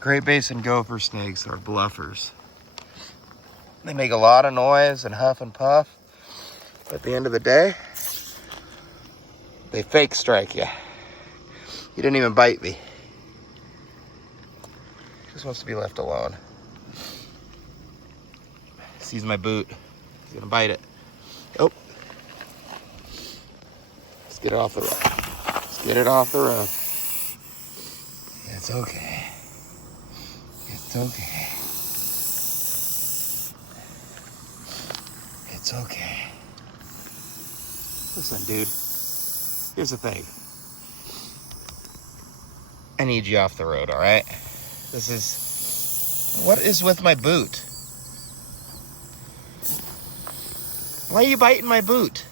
Great Basin gopher snakes are bluffers. They make a lot of noise and huff and puff, but at the end of the day, they fake strike you. He didn't even bite me. Just wants to be left alone. Sees my boot. He's gonna bite it. Oh. Let's get it off the road. Let's get it off the road. It's okay. It's okay. It's okay. Listen, dude. Here's the thing. I need you off the road, all right? This is... What is with my boot? Why are you biting my boot?